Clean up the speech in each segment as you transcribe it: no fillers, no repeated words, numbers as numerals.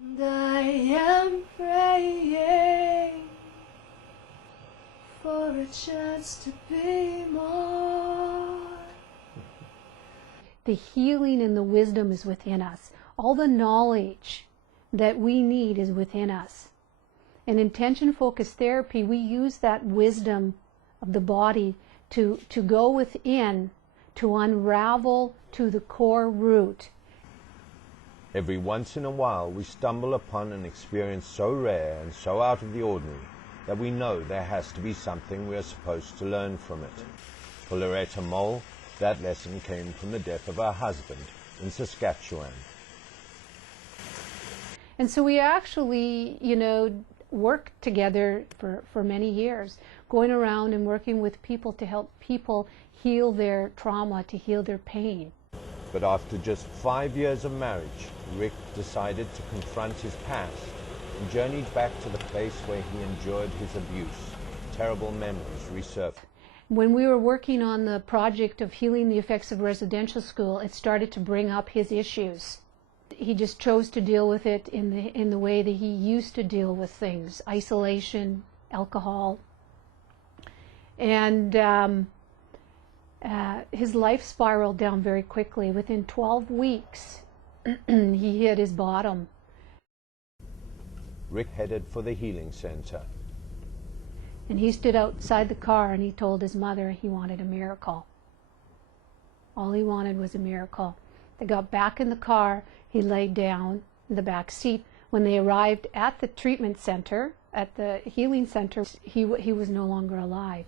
And I am praying for a chance to be more. The healing and the wisdom is within us. All the knowledge that we need is within us. In intention-focused therapy, we use that wisdom of the body to go within, to unravel to the core root. Every once in a while we stumble upon an experience so rare and so out of the ordinary that we know there has to be something we are supposed to learn from it. For Loretta Moll, that lesson came from the death of her husband in Saskatchewan. And so we actually, worked together for many years, going around and working with people to help people heal their trauma, to heal their pain. But after just 5 years of marriage, Rick decided to confront his past and journeyed back to the place where he endured his abuse. Terrible memories resurfaced. When we were working on the project of healing the effects of residential school, it started to bring up his issues. He just chose to deal with it in the way that he used to deal with things: isolation, alcohol. And his life spiraled down very quickly. Within 12 weeks, he hit his bottom. Rick headed for the healing center. And he stood outside the car and he told his mother he wanted a miracle. All he wanted was a miracle. They got back in the car, he laid down in the back seat. When they arrived at the treatment center, at the healing center, he was no longer alive.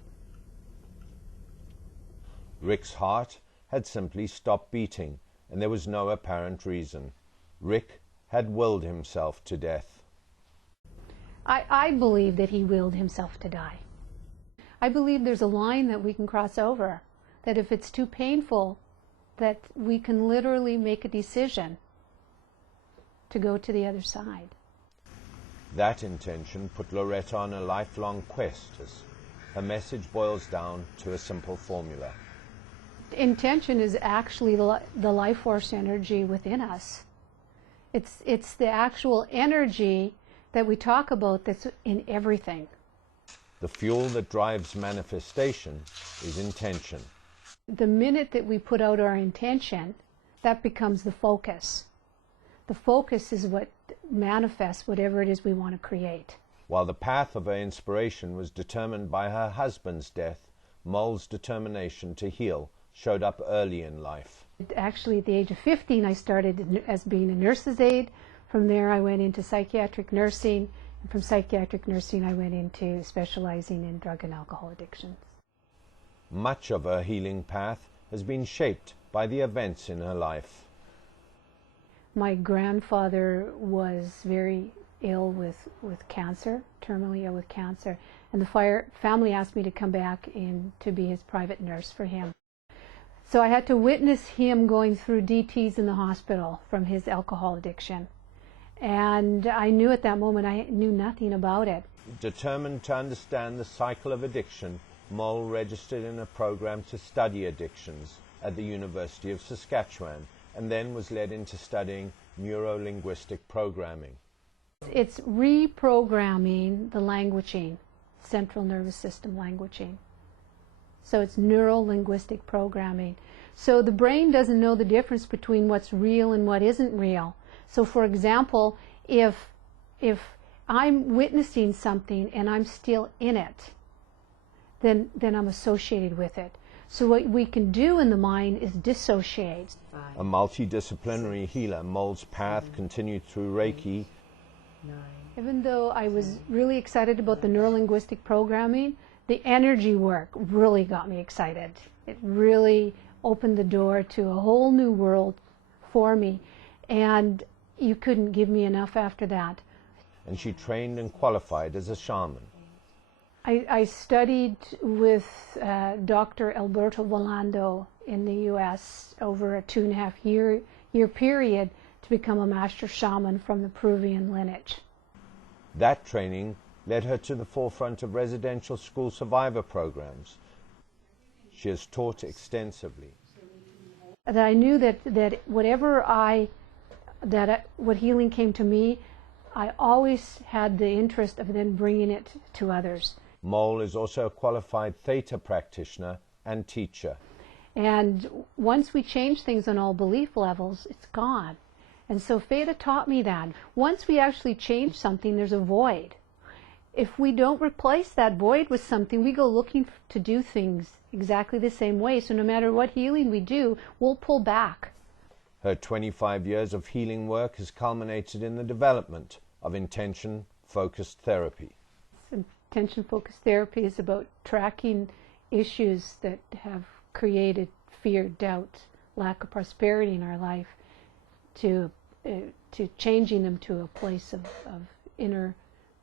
Rick's heart had simply stopped beating, and there was no apparent reason. Rick had willed himself to death. I believe that he willed himself to die. I believe there's a line that we can cross over, that if it's too painful, that we can literally make a decision to go to the other side. That intention put Loretta on a lifelong quest. Her message boils down to a simple formula. Intention is actually the life force energy within us. It's the actual energy that we talk about that's in everything. The fuel that drives manifestation is intention. The minute that we put out our intention, that becomes the focus. The focus is what manifests whatever it is we want to create. While the path of her inspiration was determined by her husband's death, Moll's determination to heal showed up early in life. Actually, at the age of 15, I started as being a nurse's aide. From there, I went into psychiatric nursing, and from psychiatric nursing, I went into specializing in drug and alcohol addictions. Much of her healing path has been shaped by the events in her life. My grandfather was very ill with cancer, terminally ill with cancer, and the family asked me to come back in to be his private nurse for him. So I had to witness him going through DTs in the hospital from his alcohol addiction. And I knew at that moment I knew nothing about it. Determined to understand the cycle of addiction, Moll registered in a program to study addictions at the University of Saskatchewan, and then was led into studying neuro-linguistic programming. It's reprogramming the languaging, central nervous system languaging. So it's neuro-linguistic programming. So the brain doesn't know the difference between what's real and what isn't real. So for example, if I'm witnessing something and I'm still in it, then I'm associated with it. So what we can do in the mind is dissociate. A multidisciplinary healer, Moll's path continued through Reiki. Even though I was really excited about the neurolinguistic programming, the energy work really got me excited. It really opened the door to a whole new world for me, and you couldn't give me enough after that. And she trained and qualified as a shaman. I studied with Dr. Alberto Volando in the U.S. over a 2.5 year period to become a master shaman from the Peruvian lineage. That training led her to the forefront of residential school survivor programs. She has taught extensively. That I knew that what healing came to me, I always had the interest of then bringing it to others. Mole is also a qualified theta practitioner and teacher. And once we change things on all belief levels, it's gone. And so Theta taught me that. Once we actually change something, there's a void. If we don't replace that void with something, we go looking to do things exactly the same way. So no matter what healing we do, we'll pull back. Her 25 years of healing work has culminated in the development of intention-focused therapy. Intention-focused therapy is about tracking issues that have created fear, doubt, lack of prosperity in our life, to changing them to a place of inner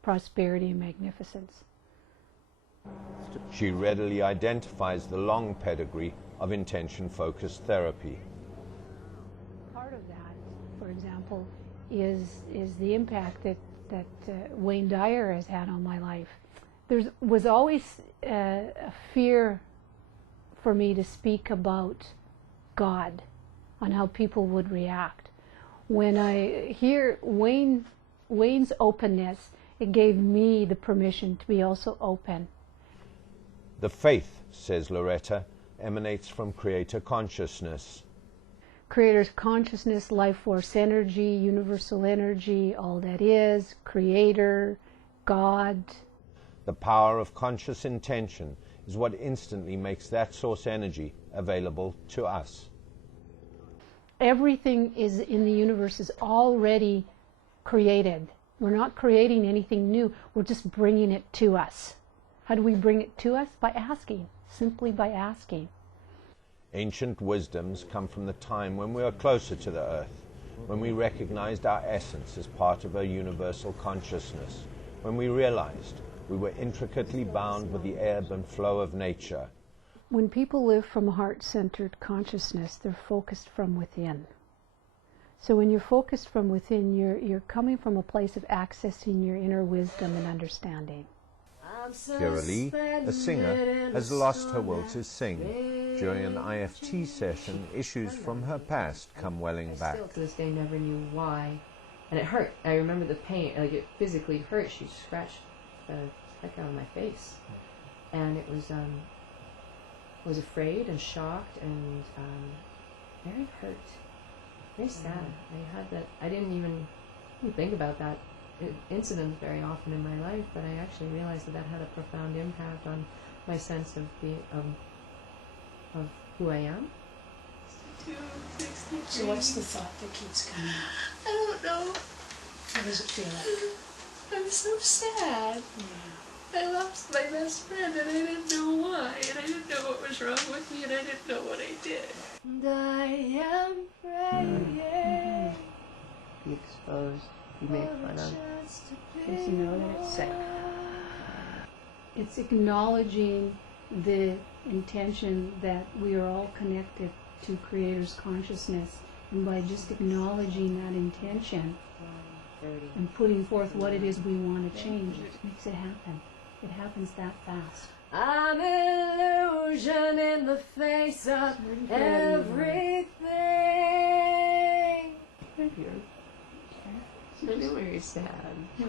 prosperity and magnificence. She readily identifies the long pedigree of intention-focused therapy. Part of that, for example, is the impact that Wayne Dyer has had on my life. There was always a fear for me to speak about God, on how people would react. When I hear Wayne's openness, it gave me the permission to be also open. The faith, says Loretta, emanates from creator consciousness. Creator's consciousness, life force energy, universal energy, all that is, creator, God. The power of conscious intention is what instantly makes that source energy available to us. Everything is in the universe is already created. We're not creating anything new, we're just bringing it to us. How do we bring it to us? By asking, simply by asking. Ancient wisdoms come from the time when we were closer to the earth, when we recognized our essence as part of a universal consciousness, when we realized we were intricately bound with the ebb and flow of nature. When people live from heart-centered consciousness, they're focused from within. So when you're focused from within, you're coming from a place of accessing your inner wisdom and understanding. Kira Lee, a singer, has lost her will to sing. During an IFT session, issues from her past come welling back. I still to this day never knew why. And it hurt. I remember the pain, like it physically hurt. She scratched the heck out of my face. And it was, I was afraid and shocked and very hurt. Very sad. I had that, I didn't even think about that incident very often in my life, but I actually realized that had a profound impact on my sense of being, of who I am. So what's the thought that keeps coming up? I don't know. How does it feel like? I'm so sad. Yeah. I lost my best friend and I didn't know why, and I didn't know what was wrong with me, and I didn't know what I did. And I am praying. Be exposed, be made fun of. Because you know that it's safe. It's acknowledging the intention that we are all connected to Creator's consciousness, and by just acknowledging that intention and putting forth what it is we want to change, it makes it happen. It happens that fast. I'm an illusion in the face of everything. I'm very sad. Yeah.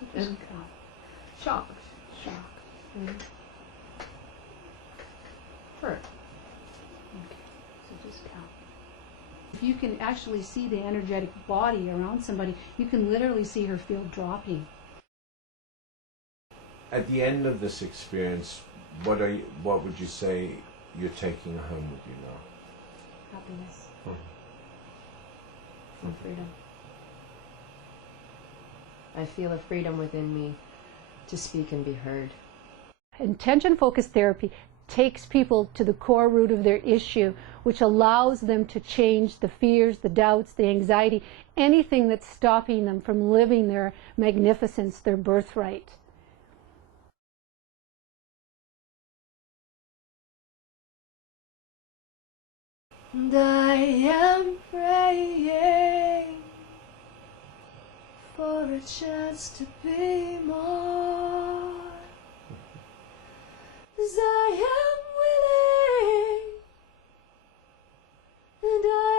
So just come. Shocked. Shock. Hurt. Okay. So just come. If you can actually see the energetic body around somebody, you can literally see her field dropping. At the end of this experience, what would you say you're taking home with you now? Happiness. And freedom. I feel a freedom within me to speak and be heard. Intention-focused therapy takes people to the core root of their issue, which allows them to change the fears, the doubts, the anxiety, anything that's stopping them from living their magnificence, their birthright. And I am praying for a chance to be more, 'cause I am willing and I